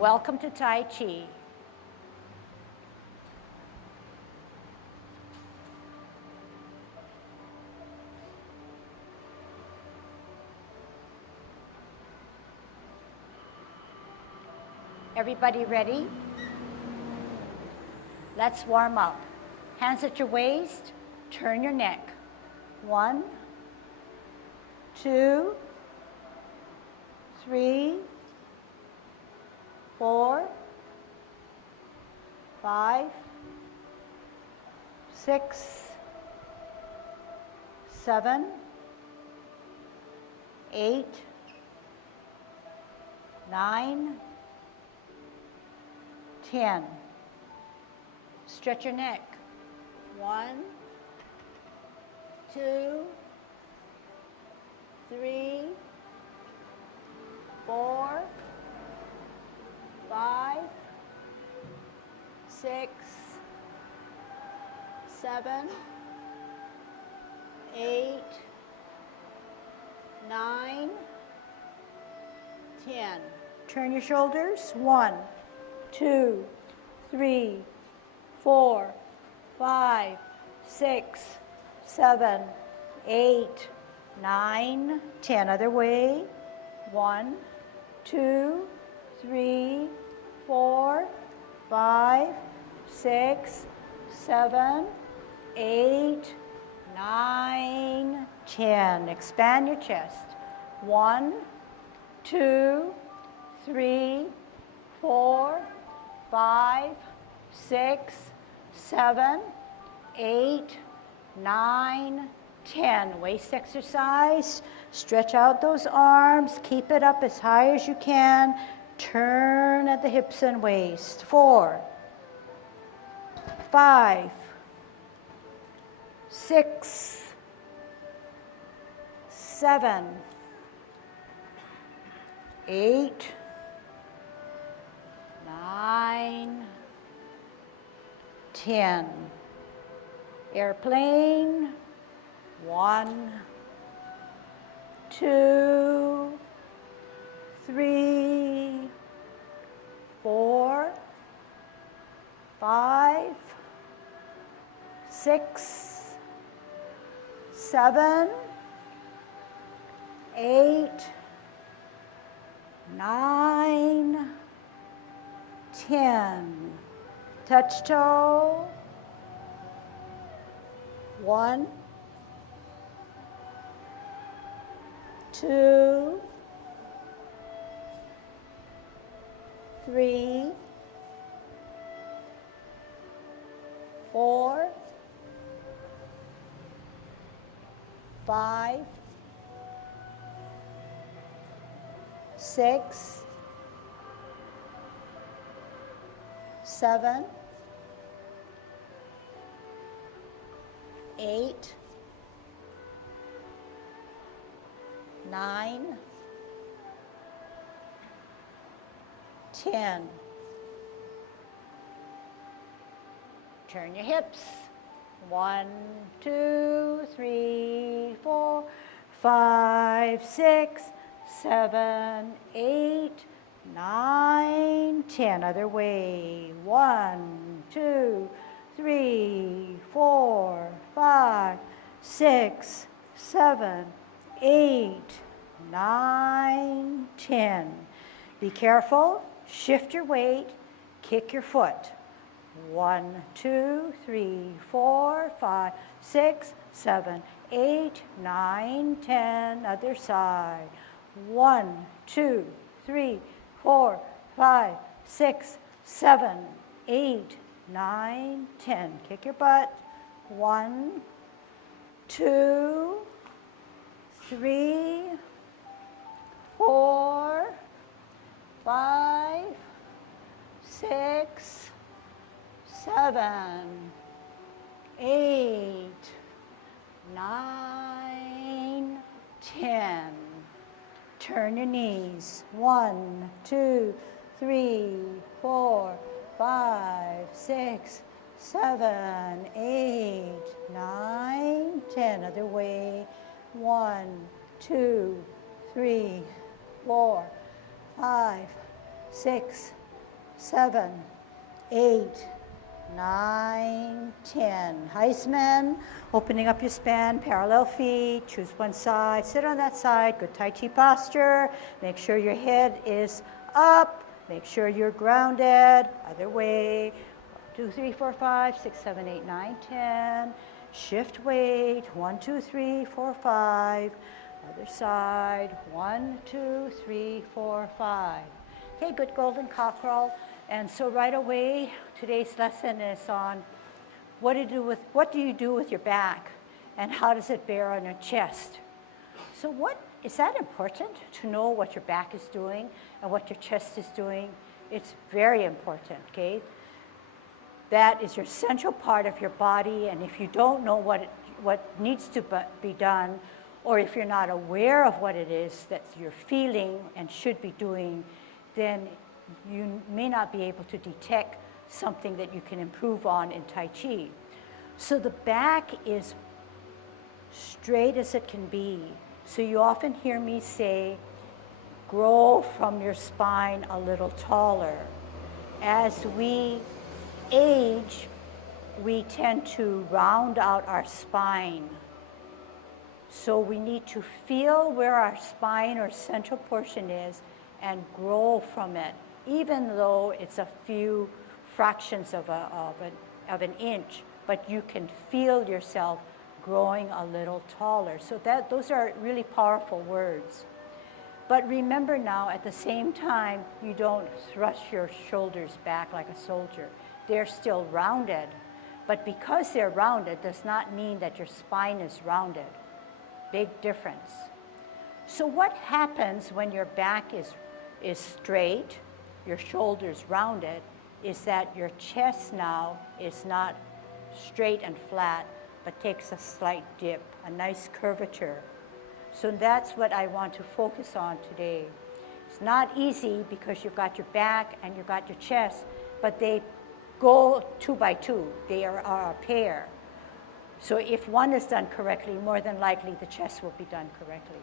Welcome to Tai Chi. Everybody ready? Let's warm up. Hands at your waist, turn your neck. 1, 2, 3, 4, 5, 6, 7, 8, 9, 10. Stretch your neck. 1, 2, 3, 4, 5, 6, 7, 8, 9, 10. Turn your shoulders. 1, 2, 3, 4, 5, 6, 7, 8, 9, 10. Other way. 1, 2, 3, 4, 5, 6, 7, 8, 9, 10. Expand your chest. 1, 2, 3, 4, 5, 6, 7, 8, 9, 10. Waist exercise. Stretch out those arms. Keep it up as high as you can. Turn at the hips and waist. 4, 5, 6, 7, 8, 9, 10. Airplane. 1, 2, 3, 4, 5, 6, 7, 8, 9, 10. Touch toe. 1, 2, 3, 4, 5, 6, 7, 8, 9, 10. Turn your hips. 1, 2, 3, 4, 5, 6, 7, 8, 9, 10. Other way. 1, 2, 3, 4, 5, 6, 7, 8, 9, 10. Be careful. Shift your weight. Kick your foot. 1, 2, 3, 4, 5, 6, 7, 8, 9, 10. Other side. 1, 2, 3, 4, 5, 6, 7, 8, 9, 10. Kick your butt. 1, 2, 3, 4, 5, 6, 7, 8, 9, 10. Turn your knees. 1, 2, 3, 4, 5, 6, 7, 8, 9, 10. Other way. 1, 2, 3, 4, 5, 6, 7, 8, 9, 10. Heisman, opening up your span, parallel feet, choose one side, sit on that side, good Tai Chi posture. Make sure your head is up, make sure you're grounded, other way. 2, 3, 4, 5, 6, 7, 8, 9, 10. Shift weight, 1, 2, 3, 4, 5. Other side, 1, 2, 3, 4, 5. Okay, good golden cockerel. And so right away, today's lesson is on what do you do with your back and how does it bear on your chest. So is that important to know what your back is doing and what your chest is doing? It's very important, okay? That is your central part of your body, and if you don't know what needs to be done, or if you're not aware of what it is that you're feeling and should be doing, then you may not be able to detect something that you can improve on in Tai Chi. So the back is straight as it can be. So you often hear me say, grow from your spine a little taller. As we age, we tend to round out our spine. So we need to feel where our spine or central portion is and grow from it, even though it's a few fractions of an inch, but you can feel yourself growing a little taller. So those are really powerful words. But remember now, at the same time, you don't thrust your shoulders back like a soldier. They're still rounded, but because they're rounded does not mean that your spine is rounded. Big difference. So what happens when your back is straight, your shoulders rounded, is that your chest now is not straight and flat, but takes a slight dip, a nice curvature. So that's what I want to focus on today. It's not easy because you've got your back and you've got your chest, but they go 2 by 2. They are a pair. So if one is done correctly, more than likely the chest will be done correctly.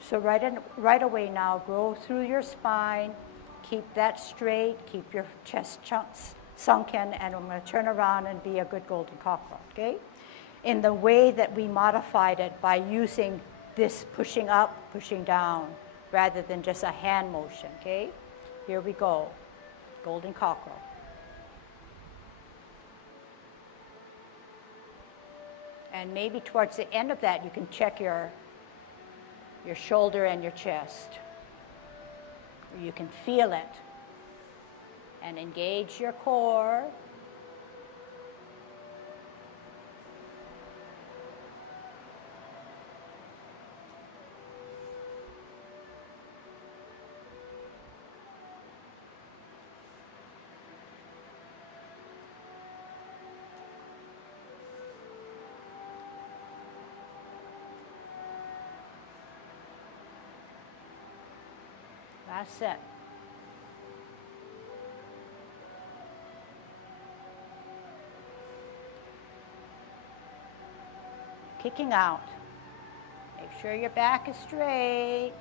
So right away now, grow through your spine, keep that straight, keep your chest sunken, and I'm going to turn around and be a good golden cockerel, okay? In the way that we modified it by using this pushing up, pushing down, rather than just a hand motion, okay? Here we go, golden cockerel. And maybe towards the end of that, you can check your shoulder and your chest. You can feel it. And engage your core. Last set. Kicking out. Make sure your back is straight.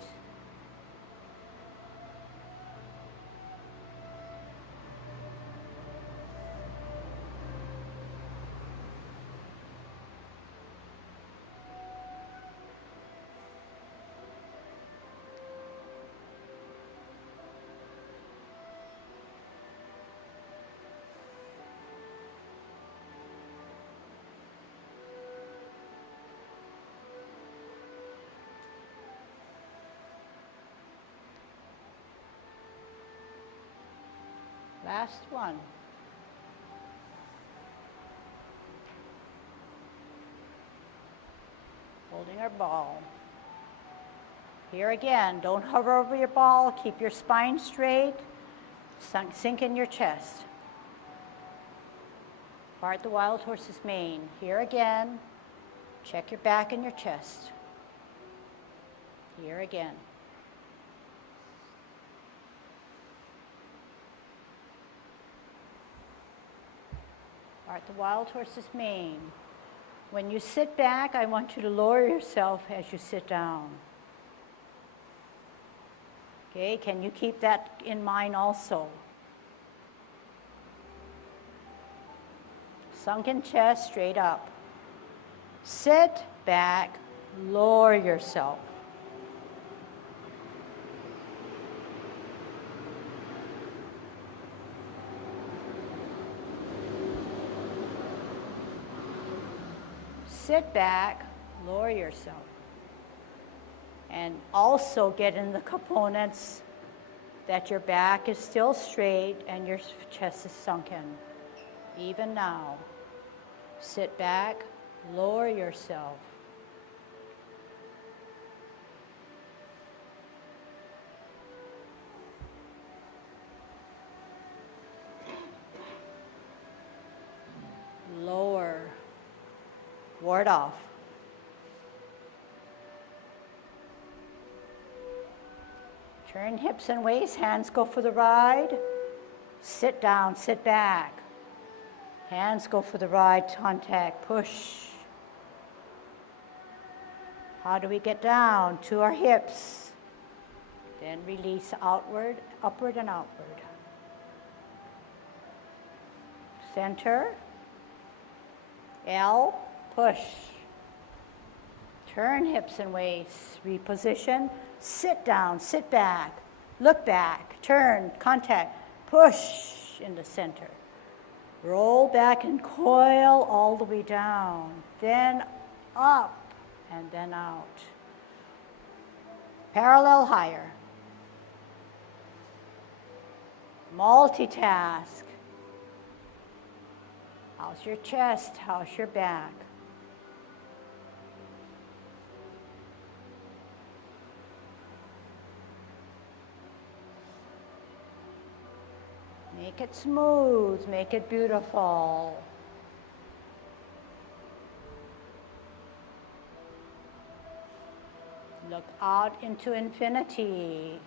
Last one. Holding our ball. Here again, don't hover over your ball. Keep your spine straight. Sink in your chest. Part the wild horse's mane. Here again, check your back and your chest. Here again. Part the wild horse's mane. When you sit back, I want you to lower yourself as you sit down. Okay, can you keep that in mind also? Sunken chest, straight up. Sit back, lower yourself. Sit back, lower yourself. And also get in the components that your back is still straight and your chest is sunken. Even now, sit back, lower yourself. Lower. Ward off. Turn hips and waist, hands go for the ride. Sit down, sit back. Hands go for the ride, contact, push. How do we get down? To our hips. Then release outward, upward and outward. Center. L, push. Turn hips and waist, reposition. Sit down, sit back, look back, turn, contact, push in the center. Roll back and coil all the way down, then up and then out. Parallel higher. Multitask. How's your chest? How's your back? Make it smooth, make it beautiful. Look out into infinity.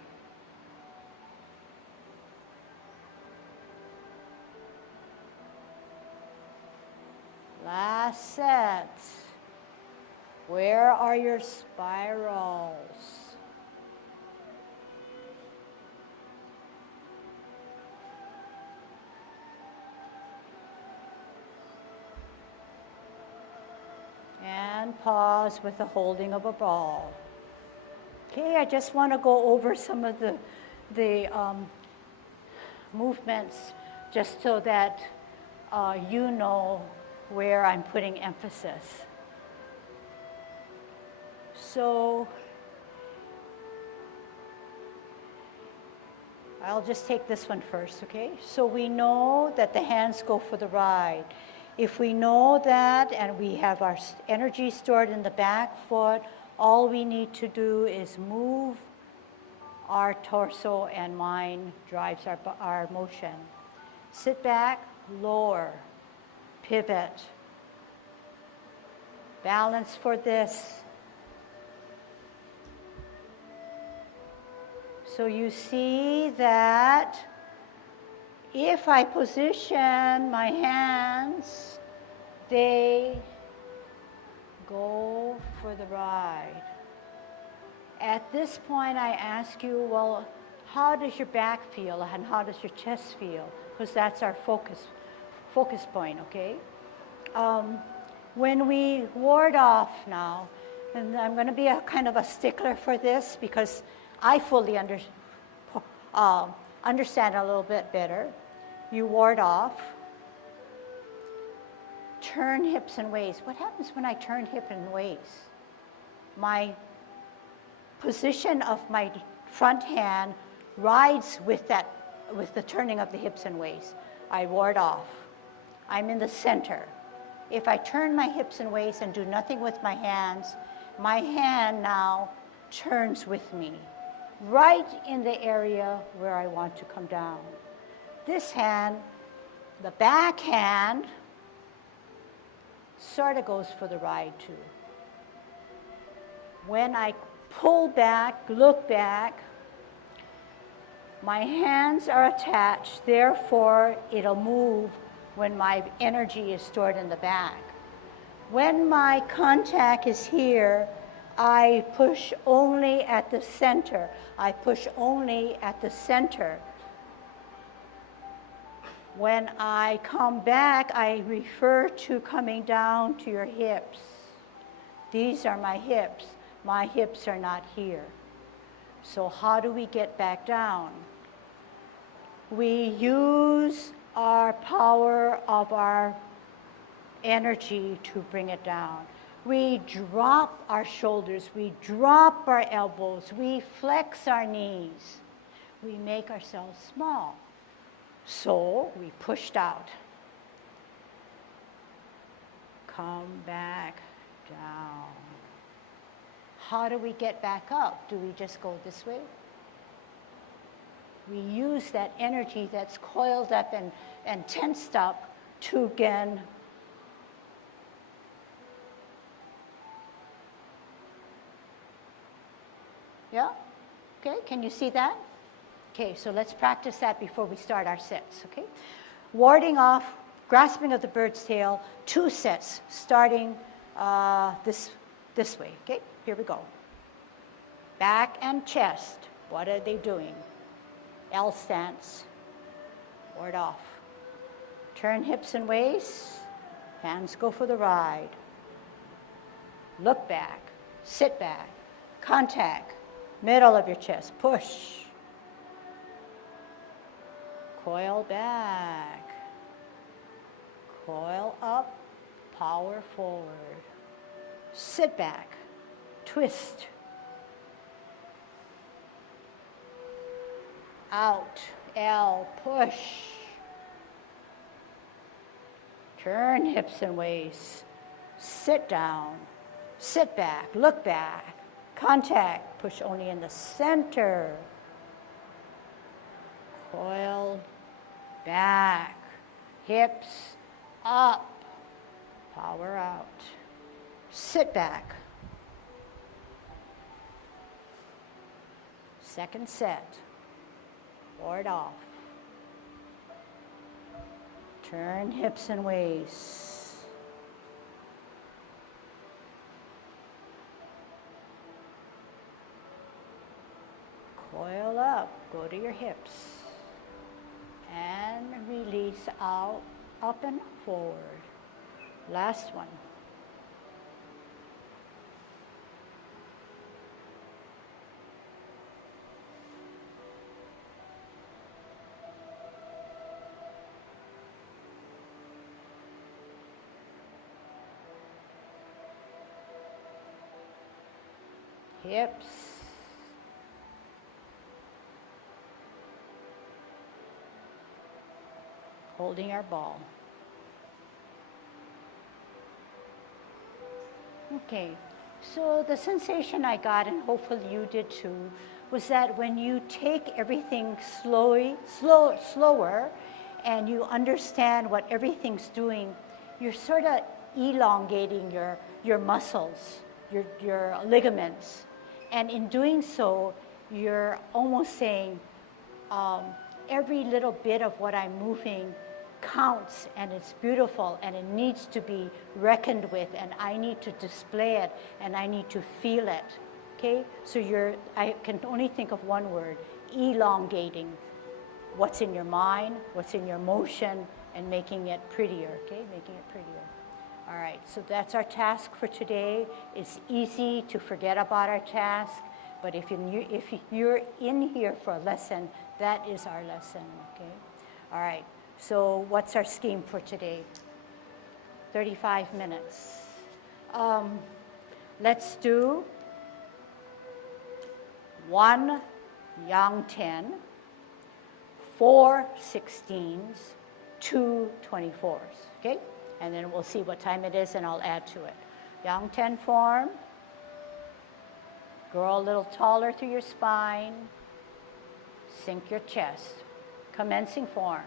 Last set. Where are your spirals? And pause with the holding of a ball. Okay, I just want to go over some of the movements just so that you know where I'm putting emphasis. So I'll just take this one first, okay? So we know that the hands go for the ride. If we know that and we have our energy stored in the back foot, all we need to do is move our torso and mind drives our motion. Sit back, lower, pivot. Balance for this. So you see that if I position my hands, they go for the ride. At this point, I ask you, well, how does your back feel and how does your chest feel? Because that's our focus point, okay? When we ward off now, and I'm going to be a kind of a stickler for this because I fully understand a little bit better. You ward off. Turn hips and waist. What happens when I turn hip and waist? My position of my front hand rides with the turning of the hips and waist. I ward off. I'm in the center. If I turn my hips and waist and do nothing with my hands, my hand now turns with me, right in the area where I want to come down. This hand, the back hand, sort of goes for the ride too. When I pull back, look back, my hands are attached, therefore it'll move when my energy is stored in the back. When my contact is here, I push only at the center. I push only at the center. When I come back, I refer to coming down to your hips. These are my hips. My hips are not here. So how do we get back down? We use our power of our energy to bring it down. We drop our shoulders, we drop our elbows, we flex our knees. We make ourselves small. So we pushed out. Come back down. How do we get back up? Do we just go this way? We use that energy that's coiled up and tensed up to again yeah? Okay, can you see that? Okay, so let's practice that before we start our sets, okay? Warding off, grasping of the bird's tail, 2 sets, starting this way, okay? Here we go. Back and chest, what are they doing? L stance, ward off. Turn hips and waist, hands go for the ride. Look back, sit back, contact, middle of your chest, push. Coil back, coil up, power forward. Sit back, twist. Out, L, push. Turn hips and waist. Sit down, sit back, look back. Contact, push only in the center. Coil back, hips up, power out. Sit back. Second set, ward off. Turn hips and waist. Coil up, go to your hips. And release out, up and forward. Last one. Hips. Holding our ball. Okay, so the sensation I got, and hopefully you did too, was that when you take everything slower, and you understand what everything's doing, you're sort of elongating your muscles, your ligaments. And in doing so, you're almost saying, every little bit of what I'm moving counts, and it's beautiful, and it needs to be reckoned with, and I need to display it, and I need to feel it, okay? So I can only think of one word, elongating what's in your mind, what's in your motion, and making it prettier, okay? Making it prettier. All right, so that's our task for today. It's easy to forget about our task, but if you're in here for a lesson, that is our lesson, okay? All right, so what's our scheme for today? 35 minutes. Let's do 1 yang 10, 4 16s, 2 24s, okay? And then we'll see what time it is, and I'll add to it. Yang 10 form. Grow a little taller through your spine. Sink your chest. Commencing form.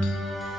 you.